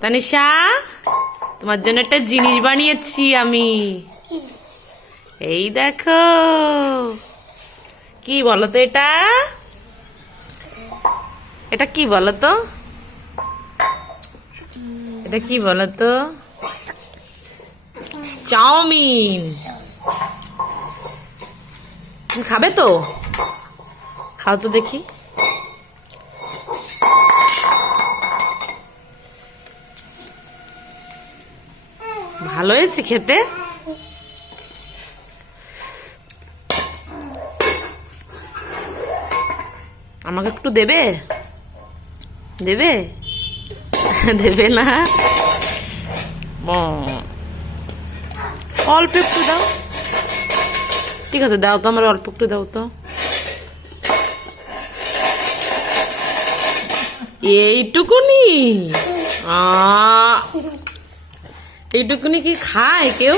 তানিশা, তোমার জন্য একটা জিনিস বানিয়েছি আমি। এই দেখো। কি বলো তো এটা? এটা কি বলো তো এটা কি বলো তো চাউমিন খাবে তো? খাও তো দেখি। ভালো হয়েছে খেতে? আমাকে একটু দেবে? দেবে? দেবে না? অল্প একটু দাও। ঠিক আছে দাও তো আমার অল্প একটু দাও তো। এইটুকুনি? আ, এইটুকুনি কি খায় কেউ?